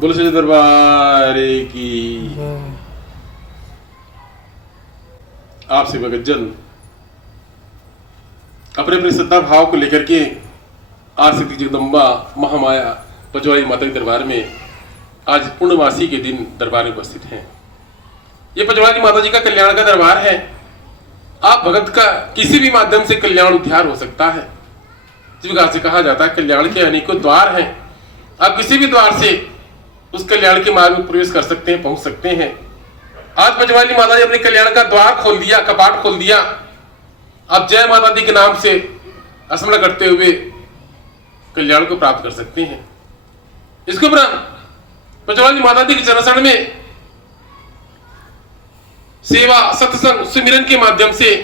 बोलो सच्चे दरबार की। आपसे भगत जन अपने अपने सत्ता भाव को लेकर के आज सिद्धि जगदम्बा महामाया पचवाड़ी माता के दरबार में आज पूर्णमासी के दिन दरबार में उपस्थित हैं। ये पचवाड़ी माता जी का कल्याण का दरबार है। आप भगत का किसी भी माध्यम से कल्याण उद्धार हो सकता है। जिस प्रकार से कहा जाता है कल्याण के अनेकों द्वार हैं, आप किसी भी द्वार से उस कल्याण के मार्ग में प्रवेश कर सकते हैं, पहुंच सकते हैं। आज पचवाड़ी माता जी अपने कल्याण का द्वार खोल दिया, कपाट खोल दिया। आप जय माता दी के नाम से स्मरण करते हुए कल्याण को प्राप्त कर सकते हैं। इसके उपरांत पचवाड़ी माता दी के चरण में सेवा सत्संग सुमिरन के माध्यम से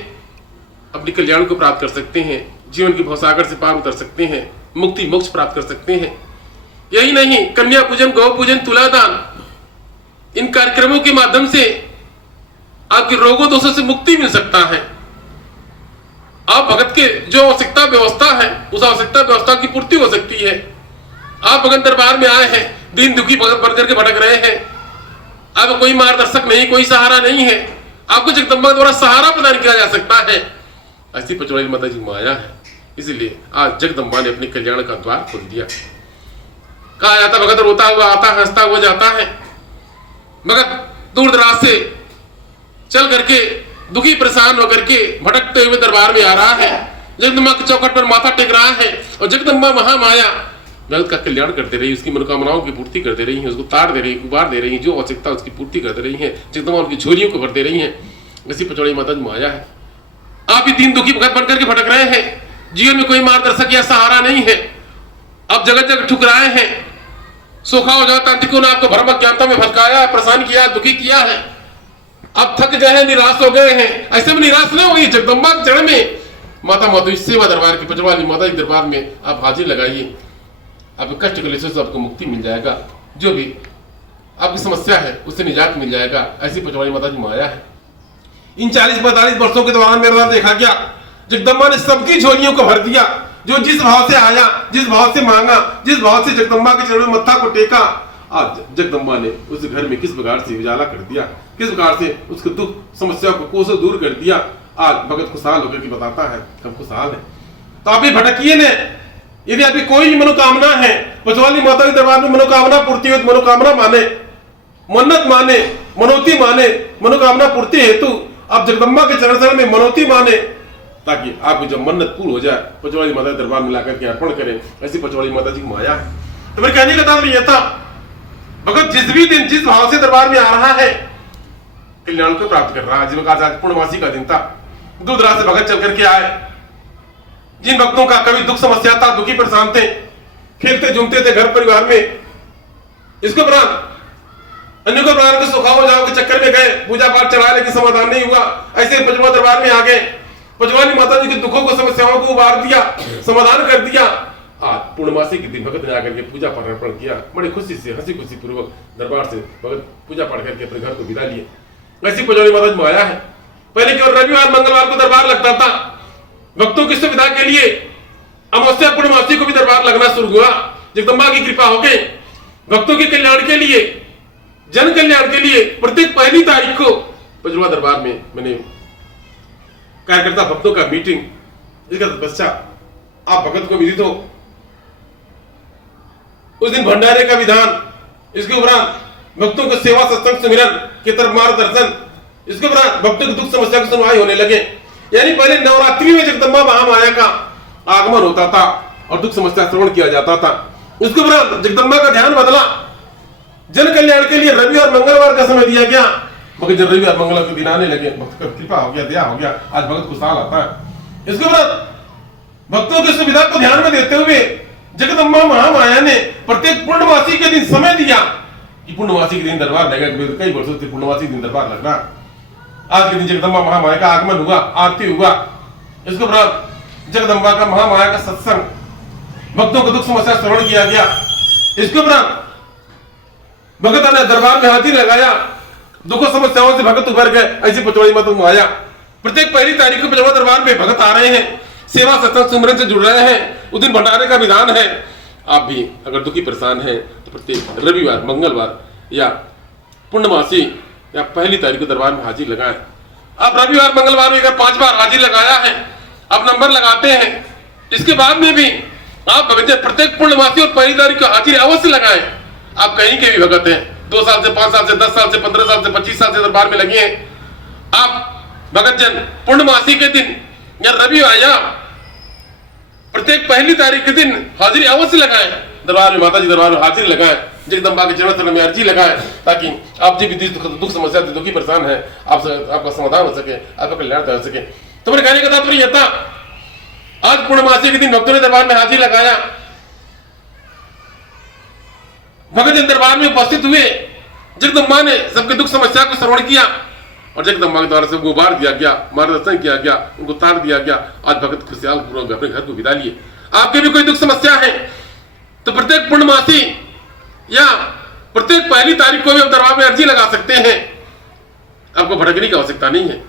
अपने कल्याण को प्राप्त कर सकते हैं। जीवन के भवसागर से पार उतर सकते हैं, मुक्ति मोक्ष प्राप्त कर सकते हैं। यही नहीं, कन्या पूजन, गौ पूजन, तुलादान, इन कार्यक्रमों के माध्यम से आपके रोगों दोषों से मुक्ति मिल सकता है। आप भगत के जो आवश्यकता व्यवस्था है उस आवश्यकता व्यवस्था की पूर्ति हो सकती है। आप भगत दरबार में आए हैं, दीन दुखी भगत बन करके भटक रहे हैं, आपको कोई मार्गदर्शक नहीं, कोई सहारा नहीं है, आपको जगदम्बा द्वारा सहारा प्रदान किया जा सकता है। ऐसी पचवाड़ी माता जी माया है। इसलिए आज जगदम्बा ने अपने कल्याण का द्वार खोल दिया। कहा जाता भगत रोता हुआ आता, हंसता हुआ जाता है। भगत दूर दराज से चल करके दुखी परेशान होकर के भटकते हुए दरबार में आ रहा है, जगदम्बा के चौखट पर माथा टेक रहा है और जगदम्बा महामाया भगत का कल्याण करते रही, उसकी मनोकामनाओं की पूर्ति करते रही है, उसको तार दे रही, उबार दे रही, जो आवश्यकता उसकी पूर्ति करते रही है। जगदम्बा उनकी झोलियों को भर दे रही है। ऐसी पचवाड़ी माता जी माया है। आप ही दीन दुखी भगत बनकर के भटक रहे हैं, जीवन में कोई मार्गदर्शक या सहारा नहीं है, अब जगत जगत ठुकराए हैं, सोखा हो जाओ तांत्रिकों ने आपको भ्रम अज्ञानता में भटकाया, परेशान किया, दुखी किया है, अब थक गए हैं, निराश हो गए हैं। ऐसे में निराश नहीं होगी, जगदम्बा के चरण में माता माधुरी सेवा दरबार की पचवाड़ी माता के दरबार में आप हाजिर लगाइए। आपके कष्ट क्लेशों से आपको मुक्ति मिल जाएगा, जो भी आपकी समस्या है उससे निजात मिल जाएगा। ऐसी पचवाड़ी माता जी माया है। इन 40-45 वर्षों के दौरान मेरे साथ देखा गया, जगदम्बा ने सबकी झोलियों को भर दिया। जो जिस भाव से आया, जिस भाव से मांगा, जिस भाव से जगदम्बा के चरणों में मत्था को टेका, आज जगदम्बा ने उस घर में किस प्रकार से उजाला कर दिया, किस प्रकार से उसके दुख समस्या को कोसों दूर कर दिया। आज भगत खुशहाल होकर के बताता है हम खुशहाल है। तो आप भी भटकिए ने, यदि आपकी कोई भी मनोकामना है, पचवाड़ी माता के दरबार में मनोकामना पूर्ति हो, मनोकामना माने, मन्नत माने, मनोती माने, मनोकामना पूर्ति हेतु आप जगदम्बा के चरण में मनोती माने, ताकि आपकी जो मन्नत पूर्ण हो जाए, पचवाड़ी माता के दरबार में लाकर के अर्पण करें। ऐसी पचवाड़ी माता जी की माया है। तो मेरे कहने का तात्पर्य यह था, भगत जिस भी दिन जिस भाव से दरबार में आ रहा है कल्याण को प्राप्त कर रहा है। जिनका आज पूर्णमासी का दिन था, दूर दराज से भगत चल करके आए। जिन भक्तों का कभी दुख समस्या था, दुखी परेशान थे, खेलते झूमते थे घर परिवार में, इसके उपरांत अन्य को प्रकार के सुखाव जाओ के चक्कर में गए, पूजा पाठ चढ़ाए लेकिन समाधान नहीं हुआ। ऐसे पचवा दरबार में आ गए, पचवाड़ी माता जी के दुखों को समस्याओं को उबार दिया, समाधान कर दिया। आज पूर्णमासी के दिन भगत ने आकर के पूजा पाठ अर्पण किया। बड़ी खुशी से हंसी खुशी पूर्वक दरबार से भगत पूजा पाठ करके अपने घर को विदा लिए। ऐसी पचवाड़ी माता जी माया है। पहले केवल रविवार मंगलवार को दरबार लगता था, भक्तों की सुविधा के लिए अमावस्या पूर्णमासी को भी दरबार लगना शुरू हुआ। जगदम्बा की कृपा हो गई, भक्तों के कल्याण के लिए, जन कल्याण के लिए प्रत्येक पहली तारीख को पचवा दरबार में मैंने कार्यकर्ता भक्तों का मीटिंग, इसका पश्चात आप भगत को विदित हो, उस दिन भंडारे का विधान, इसके उपरांत भक्तों को सेवा सत्संग सुमिरन के तरफ मार्गदर्शन, इसके उपरांत भक्तों की दुख समस्या की सुनवाई होने लगे। यानी पहले नवरात्रि में जगदम्बा महामाया का आगमन होता था और दुख समस्या श्रवण किया जाता था। उसके उपरांत जगदम्बा का ध्यान बदला, जन कल्याण के लिए रवि और मंगलवार का समय दिया गया। मगर जब रवि और मंगलवार के दिन आने लगे, भक्त का कृपा हो गया, दया हो गया, आज भगत खुशहाल आता है। इसके उपरांत भक्तों की सुविधा को ध्यान में देते हुए जगदम्बा महामाया ने प्रत्येक पूर्णमासी के दिन समय दिया कि पूर्णमासी के दिन दरबार लगेगा। कई वर्षों से पूर्णमासी दिन दरबार लग रहा, आज के दिन जगदम्बा महामाया का आगमन हुआ, आरती हुआ। इसके उपरांत जगदम्बा का महामाया का सत्संग, भक्तों को दुख समस्या श्रवण किया गया। इसके उपरांत भगत ने दरबार में हाथी लगाया, दुखों समस्याओं से भगत उभर गए। ऐसी पचवाड़ी माता माया प्रत्येक पहली तारीख को पचवा दरबार में भगत आ रहे हैं, सेवा सत्संग सुमरन से जुड़ रहे हैं। उस दिन भंडारे का विधान है, आप भी अगर दुखी परेशान हैं तो प्रत्येक रविवार, मंगलवार या पूर्णमासी या पहली तारीख को दरबार में हाजिर लगाएं। आप रविवार मंगलवार में अगर 5 बार हाजिर लगाया है, आप नंबर लगाते हैं, इसके बाद में भी आप भगत प्रत्येक पूर्णमासी और पहली तारीख को हाजिर अवश्य लगाएं। आप कहीं के भी भगत हैं, 2 साल से, 5 साल से, 10 साल से, 15 साल से, 25 साल से दरबार में लगे हैं, आप भगत जन पूर्णमासी के दिन या रविवार या प्रत्येक पहली तारीख के दिन हाजिरी अवश्य लगाएं। दरबार में, माता जी दरबार में हाजिरी लगाएं, जगदम्बा के चरण स्थल में अर्जी लगाएं, ताकि आप जो भी दुख समस्या से दुखी परेशान है, आपका समाधान हो सके, आपका कल्याण हो सके। तो मेरे कहने का तात्पर्य यह था, आज पूर्णमासी के दिन भक्तों ने दरबार में हाजिरी लगाया, भगत जन दरबार में उपस्थित हुए, जगदम्बा ने सबके दुख समस्या को श्रवण किया और जगदम्बा के द्वारा से उनको उबार दिया गया, मार्गदर्शन किया गया, उनको तार दिया गया। आज भगत खुशहाल पूर्वक अपने घर को विदा लिए। आपके भी कोई दुख समस्या है तो प्रत्येक पूर्णमासी या प्रत्येक पहली तारीख को भी आप दरबार में अर्जी लगा सकते हैं। आपको भटकने की आवश्यकता नहीं है।